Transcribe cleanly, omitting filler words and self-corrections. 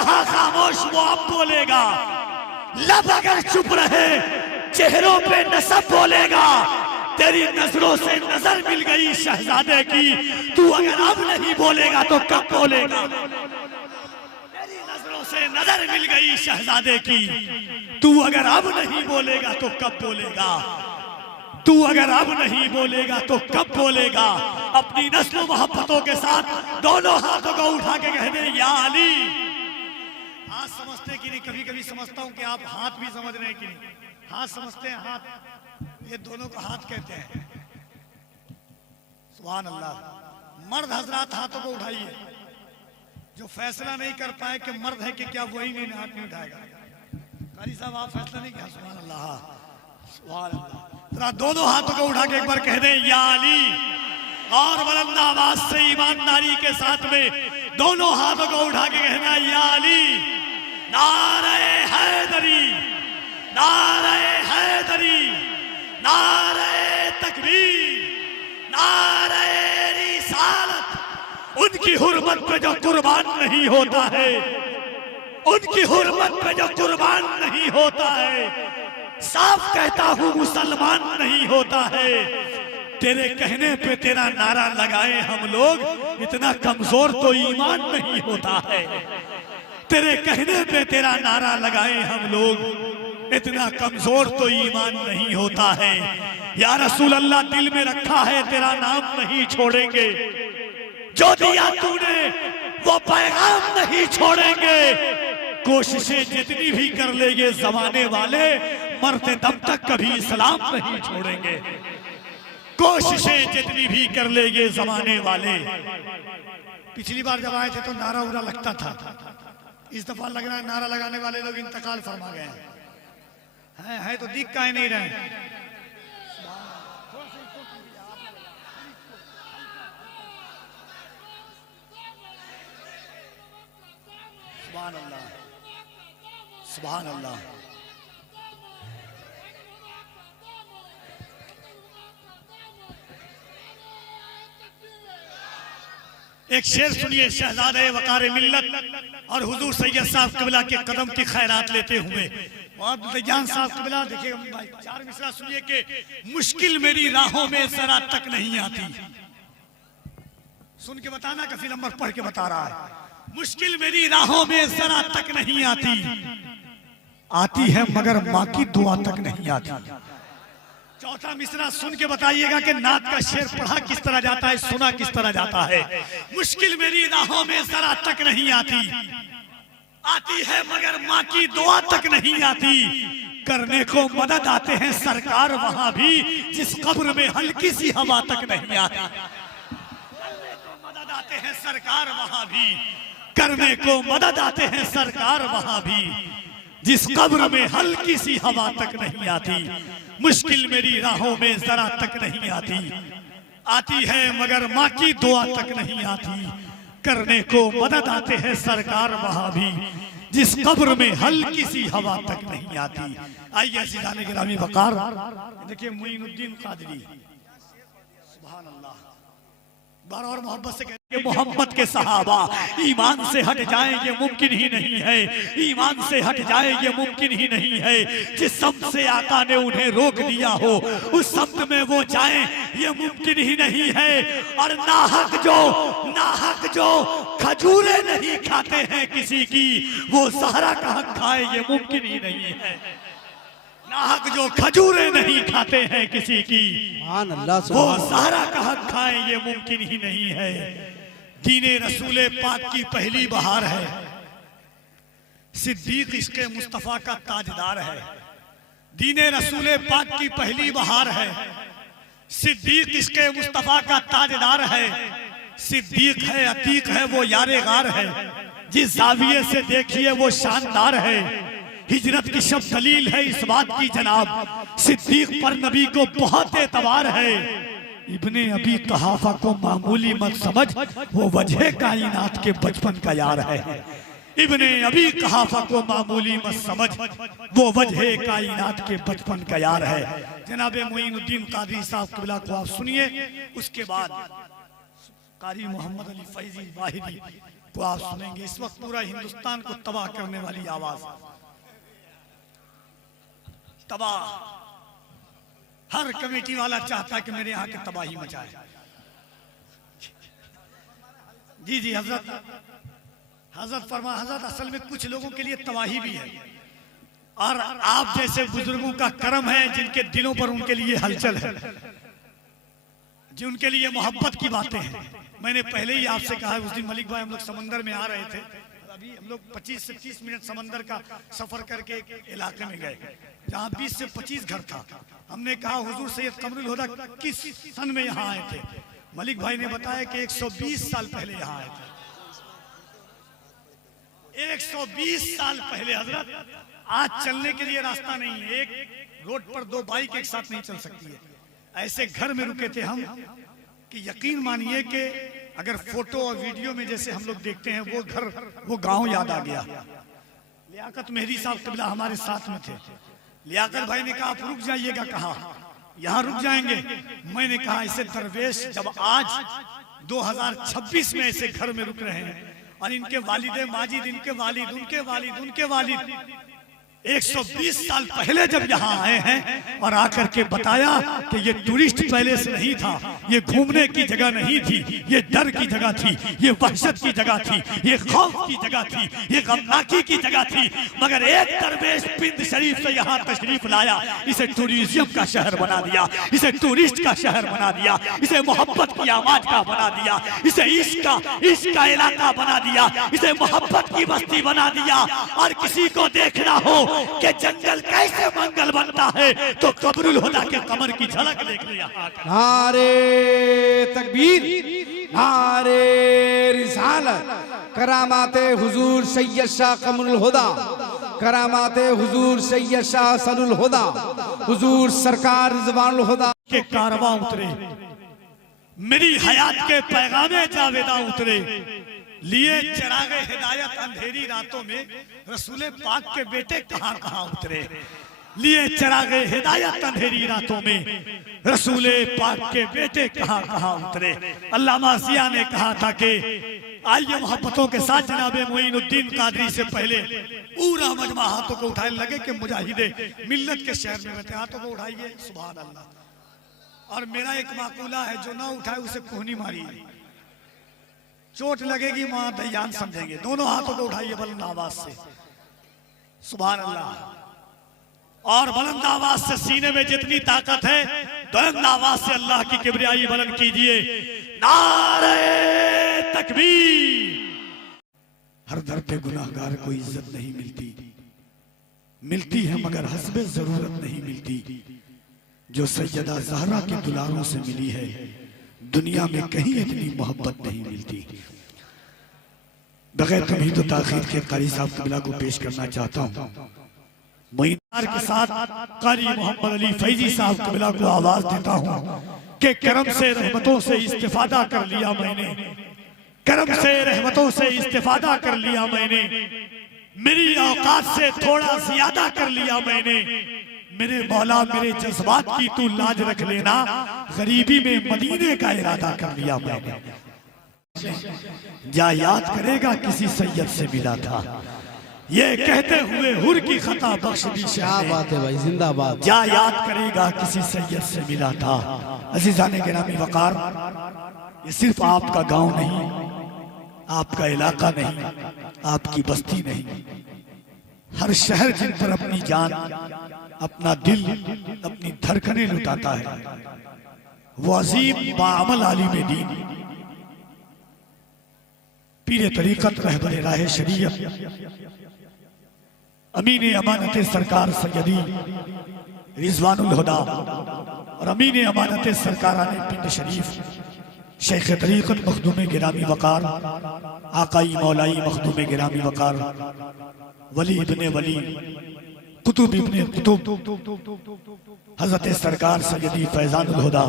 रहा खामोश वो अब बोलेगा, लब अगर चुप रहे चेहरों पे नसब बोलेगा। तेरी नजरों से नजर मिल गई शहजादे की, तू अगर अब नहीं बोलेगा तो कब बोलेगा। तेरी नजरों से नजर मिल गई शहजादे की, तू अगर अब नहीं बोलेगा तो कब बोलेगा। तू अगर अब नहीं बोलेगा तो कब बोलेगा। अपनी नस्ल मोहब्बतों के साथ दोनों हाथों को उठा के कह दे या अली। हाथ समझते कि नहीं? कभी कभी समझता हूं कि आप हाथ भी समझ रहे हैं कि नहीं। हाथ समझते हैं? हाथ, ये दोनों को हाथ कहते हैं। सुभान अल्लाह। मर्द हजरात हाथों को उठाइए। जो फैसला नहीं कर पाए कि मर्द है कि क्या, वही नहीं हाथ नहीं उठाएगा। कारी साहब आप फैसला नहीं किया? सुभान अल्लाह, सुभान अल्लाह। जरा दोनों हाथों को उठा के एक बार कह दें या अली, और बुलंद आवाज से ईमानदारी के साथ में दोनों हाथों को उठा के कहना या अली। नारे हैदरी, नारे हैदरी, नारे तकबीर, नारे रिसालत। उनकी हुर्मत पे जो कुर्बान नहीं होता है, उनकी हुर्मत पे जो कुर्बान नहीं होता है, साफ कहता हूं मुसलमान नहीं होता है। तेरे कहने पे तेरा नारा लगाए हम लोग, इतना कमजोर तो ईमान नहीं होता है। तेरे कहने पे तेरा नारा लगाए हम लोग, इतना कमजोर तो ईमान नहीं होता है। या रसूल अल्लाह, दिल में रखा है तेरा नाम नहीं छोड़ेंगे। जो दिया तूने वो पैगाम नहीं छोड़ेंगे। कोशिशें जितनी भी कर लेंगे जमाने वाले, मरते दम तक कभी इस्लाम नहीं छोड़ेंगे। कोशिशें जितनी भी कर लेंगे जमाने वाले। पिछली बार जब आए थे तो नारा उरा लगता था, इस दफा लग रहा है नारा लगाने वाले लोग इंतकाल फरमा गए हैं। तो दिख काहे नहीं रहे? सुभान अल्लाह, सुभान अल्लाह। एक शेर सुनिए, शहजादे वकार मिल्लत और हुजूर सैयद साहब क़िबला के कदम की खैरात लेते हुए जान साहब क़िबला। देखिए भाई, चार मिसरा सुनिए कि मुश्किल मेरी राहों में जरा तक नहीं आती। सुन के बताना कि फिर नंबर पढ़ के बता रहा है। मुश्किल मेरी राहों में जरा तक नहीं आती, आती है मगर माँ की दुआ तक नहीं आती। चौथा मिसरा सुन के बताइएगा कि नात का शेर पढ़ा किस तरह जाता है, सुना किस तरह जाता है। मुश्किल मेरी राहों में जरा तक नहीं आती, आती है मगर माँ की दुआ तक नहीं आती। करने को मदद आते हैं सरकार वहां भी, जिस कब्र में हल्की सी हवा तक नहीं आती। करने को मदद आते हैं सरकार वहां भी, करने को मदद आते हैं सरकार वहां भी, जिस कब्र में हल्की सी हवा तक नहीं आती। मुश्किल मेरी राहों में जरा तक नहीं आती, आती है मगर माँ की दुआ तक नहीं आती। करने को मदद आते हैं सरकार वहां भी, जिस कब्र में हल्की सी हवा तक नहीं आती। आइए सिदाने गिरामी वकार, देखिए मुईनुद्दीन कादरी, सुभान अल्लाह। बार और मोहब्बत से कहते हैं, मोहम्मद के सहाबा ईमान से हट जाएं ये मुमकिन ही नहीं है, ईमान से हट जाएं ये मुमकिन ही नहीं है। जिस समत से आका ने उन्हें रोक दिया हो, उस समत में वो जाएं ये मुमकिन ही नहीं है। और नाहक जो खजूरें नहीं खाते हैं किसी की, वो सहरा का हक खाए ये मुमकिन ही नहीं है। नाहक जो खजूरें नहीं खाते हैं किसी की, वो सहरा का हक खाए ये मुमकिन ही नहीं है। दीने रसूले पाक की पहली बहार है, सिद्दीक इसके मुस्तफा का ताजदार है। दीने रसूले पाक की पहली बहार है, सिद्दीक इसके मुस्तफा का ताजदार है। सिद्दीक है, अतीक है, वो यारे गार है। जिस जाविये से देखिए वो शानदार है। हिजरत की शब दलील है इस बात की जनाब, सिद्दीक पर नबी को बहुत एतबार है। इब्ने अबी कहाफा को मामूली मत समझ, वो वजह कायनात के बचपन का यार है। इब्ने अबी कहाफा को मामूली मत समझ, वो वजह कायनात के बचपन का यार है। जनाब मुईनुद्दीन कादरी साहब क़िबला को आप सुनिए, उसके बाद कारी मोहम्मद अली फैजी वाहिदी को आप सुनेंगे। इस वक्त पूरा हिंदुस्तान को तबाह करने वाली आवाज, तबाह। हर कमेटी वाला चाहता है कि मेरे यहाँ की तबाही मचाए। जी जी हजरत फरमा, हजरत असल में कुछ लोगों के लिए तबाही भी है, और आप जैसे बुजुर्गों का करम है जिनके दिलों पर उनके लिए हलचल है, जिनके लिए मोहब्बत की बातें हैं। मैंने पहले ही आपसे कहा, उस दिन मलिक भाई हम लोग समंदर में आ रहे थे, अभी हम लोग 25 से 30 मिनट समंदर का सफर करके एक इलाके में गए जहाँ 20 से 25 घर था। हमने कहा हुजूर सैयद कमरुल हुदा किस सन में यहाँ आए थे? मलिक भाई ने बताया कि 120 साल पहले यहाँ आए थे। 120 साल पहले हजरत। आज चलने के लिए रास्ता नहीं है, एक रोड पर 2 बाइक एक साथ नहीं चल सकती है। ऐसे घर में रुके थे हम कि यकीन मानिए कि अगर फोटो और वीडियो में जैसे हम लोग देखते हैं वो घर, वो गांव याद आ गया। लियाकत मेहरी साहब कबीला हमारे साथ में थे। लियाकत भाई ने कहा आप रुक जाइएगा, कहा यहाँ रुक जाएंगे। मैंने कहा ऐसे दरवेश जब आज 2026 में ऐसे घर में रुक रहे हैं और इनके वालिद माजिद, इनके वालिद, उनके वालिद, उनके वालिद 120 साल पहले जब यहाँ आए हैं और आकर के बताया कि ये टूरिस्ट पैलेस नहीं था, ये घूमने की जगह नहीं थी, ये डर की जगह थी, ये वहशत की जगह थी, ये खौफ की जगह थी, ये गमनाकी की जगह थी, मगर एक दरवेश पिंड शरीफ से यहाँ तशरीफ लाया, इसे टूरिज्म का शहर बना दिया, इसे टूरिस्ट का शहर बना दिया, इसे मोहब्बत की आवाज का बना दिया, इसे इश्क का इलाका बना दिया, इसे मोहब्बत की बस्ती बना दिया। और किसी को देखना हो कि जंगल कैसे मंगल बनता है तो कमरुल हुदा के कमर की झलक देख लिया। नारे तकबीर, नारे रिसालत, करामाते हुजूर सैयद शाह कमरुल हुदा, करामाते हुजूर सैयद शाह सनुल हुदा, हुजूर सरकार रिजवानुल हुदा के कारवां उतरे, मेरी हयात के पैगामे जावेदा उतरे, लिए चिरागे हिदायत अंधेरी रातों में रसूले पाक के बेटे कहां कहां उतरे। लिए चिरागे हिदायत अंधेरी रातों में रसूले पाक के बेटे कहां कहां उतरे। अल्लामा जिया ने कहा था कि आइए मोहब्बतों के साथ जनाबे मोइनुद्दीन कादरी से पहले पूरा मजमा हाथों को उठाने लगे कि मुजाहिदे मिल्लत के शहर में बैठे, हाथों को उठाइए, सुभान अल्लाह। और मेरा एक माकूला है, जो ना उठाए उसे कोहनी मारी, चोट लगेगी वहां दयान समझेंगे। दोनों हाथों को उठाइए बुलंद आवाज से, सुभान अल्लाह। और बुलंद आवाज से सीने में जितनी ताकत है बुलंद आवाज से अल्लाह की किबरियाई बुलंद कीजिए, नारे तकबीर। हर दर पे गुनाहगार को इज्जत नहीं मिलती, मिलती है मगर हस्बे जरूरत नहीं मिलती। जो सैयदा ज़हरा के दुलारों से मिली है दुनिया में कहीं इतनी मोहब्बत नहीं मिलती। बगैर कभी तो ताखीर के कारी साहब कबीला को पेश करना चाहता हूँ। मोइनार के साथ कारी मोहम्मद अली फैजी साहब कबीला को आवाज देता हूँ कि करम से रहमतों से इस्तेफादा कर लिया मैंने, करम से रहमतों से इस्तेफादा कर लिया मैंने, मेरी औकात से थोड़ा ज्यादा कर लिया मैंने। मेरे मौला मेरे जज्बात की तू लाज रख लेना, गरीबी में मदीने का इरादा कर लिया मैंने। जा याद करेगा किसी सैयद से मिला था, ये कहते हुए हुर की खता बख्श दी। क्या बात है भाई, जिंदाबाद। जा याद करेगा किसी सैयद से मिला था। अजीजाने गिरामी वकार, ये सिर्फ आपका गांव नहीं, आपका इलाका नहीं, आपकी बस्ती नहीं, हर शहर जिन पर अपनी जान, अपना दिल, अपनी धड़कनें लुटाता है, वो अजीम बाअमल आलिम दीन, पीर तरीकत रहबर राह शरीयत, अमीन अमानत सरकार सैयदी रिजवानुल हुदा और अमीन अमानत सरकाराने पिंड शरीफ शेख तरीकत मखदूम गिरामी वकार, आकाई मौलाई मखदूम गिरामी वकार, वली इब्ने वली, कुतुब इब्ने कुतुब, हजरत सरकार सैयदी फैजानुल हुदा